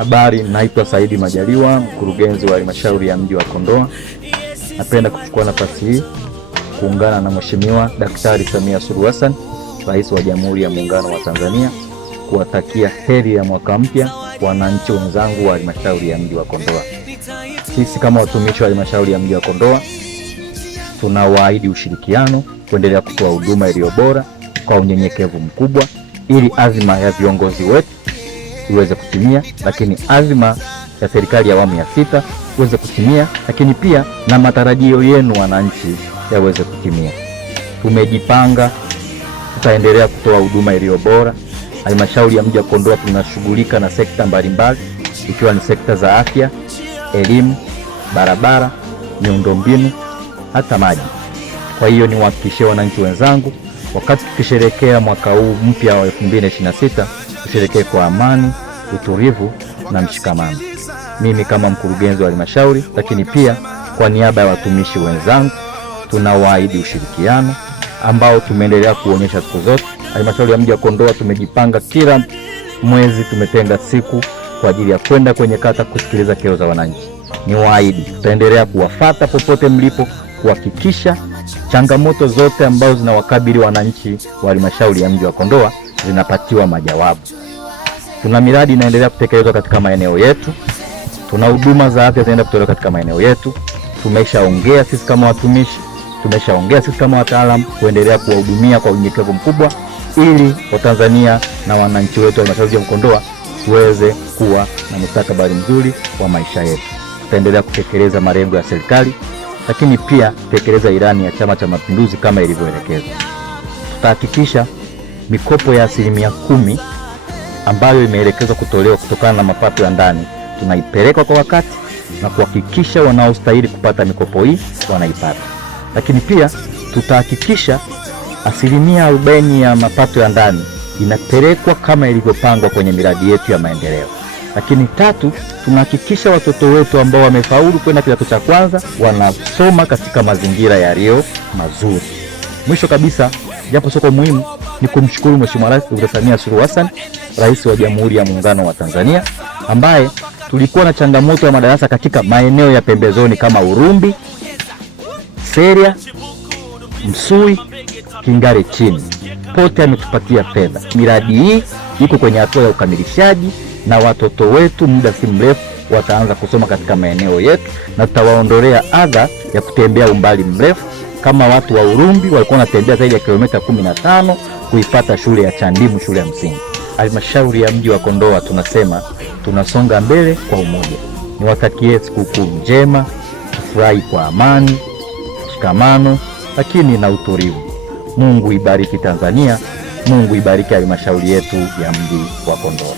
Habari, naitwa Saidi Majaliwa, mkurugenzi wa halmashauri ya mji wa Kondoa. Napenda kuchukua nafasi hii kuungana na Mheshimiwa Daktari Samia Suluhu Hassan, Rais wa Jamhuri ya Muungano wa Tanzania, kuwatakia heri ya mwaka mpya wananchi wenzangu wa halmashauri ya mji wa Kondoa. Sisi kama watumishi wa halmashauri ya mji wa Kondoa tunawaahidi ushirikiano, kuendelea kutoa huduma iliyo bora kwa unyenyekevu mkubwa, ili azima ya viongozi wetu iweze kutimia, lakini azima ya serikali ya awamu ya sita iweze kutimia, lakini pia na matarajio yenu wananchi yaweze kutimia. Tumejipanga, tutaendelea kutoa huduma iliyo bora. Halmashauri ya mji wa Kondoa tunashughulika na sekta mbalimbali, ikiwa ni sekta za afya, elimu, barabara, miundombinu, hata maji. Kwa hiyo niwahakikishie wananchi wenzangu, wakati tukisherehekea mwaka huu mpya wa 2026, tusherehekee kwa amani, utulivu na mshikamano. Mimi kama mkurugenzi wa halmashauri, lakini pia kwa niaba ya watumishi wenzangu, tunawaahidi ushirikiano ambao tumeendelea kuonyesha siku zote. Halmashauri ya mji wa Kondoa tumejipanga, kila mwezi tumetenga siku kwa ajili ya kwenda kwenye kata kusikiliza kero za wananchi. Niwaahidi tutaendelea kuwafuata popote mlipo, kuhakikisha changamoto zote ambazo zinawakabili wananchi wa halmashauri ya mji wa Kondoa zinapatiwa majawabu. Tuna miradi inaendelea kutekelezwa katika maeneo yetu. Tuna huduma za afya zinaendelea kutolewa katika maeneo yetu. Tumeshaongea sisi kama watumishi, tumeshaongea sisi kama wataalamu kuendelea kuwahudumia kwa unyenyekevu mkubwa, ili Watanzania na wananchi wetu wa halmashauri ya Kondoa tuweze kuwa na mustakabali mzuri wa maisha yetu. Tutaendelea kutekeleza malengo ya serikali, lakini pia kutekeleza ilani ya Chama cha Mapinduzi kama ilivyoelekezwa. Tutahakikisha mikopo ya 10% ambayo imeelekezwa kutolewa kutokana na mapato ya ndani tunaipeleka kwa wakati na kuhakikisha wanaostahili kupata mikopo hii wanaipata. Lakini pia tutahakikisha 40% ya mapato ya ndani inapelekwa kama ilivyopangwa kwenye miradi yetu ya maendeleo. Lakini 3, tunahakikisha watoto wetu ambao wamefaulu kwenda kidato cha kwanza wanasoma katika mazingira yaliyo mazuri. Mwisho kabisa, japo soko muhimu, ni kumshukuru Mheshimiwa Rais Dr. Samia Suluhu Hassan, Rais wa Jamhuri ya Muungano wa Tanzania, ambaye tulikuwa na changamoto ya madarasa katika maeneo ya pembezoni kama Urumbi, Seria, Msui, Kingare chini. Pote ametupatia fedha. Miradi hii iko kwenye hatua ya ukamilishaji, na watoto wetu muda si mrefu wataanza kusoma katika maeneo yetu, na tutawaondolea adha ya kutembea umbali mrefu. Kama watu wa Urumbi walikuwa wanatembea zaidi ya kilomita 15 kuipata shule ya Chandimu, shule ya msingi. Halmashauri ya mji wa Kondoa tunasema tunasonga mbele kwa umoja. Niwatakie sikukuu njema, tufurahi kwa amani, mshikamano, lakini na utulivu. Mungu ibariki Tanzania, Mungu ibariki halmashauri yetu ya mji wa Kondoa.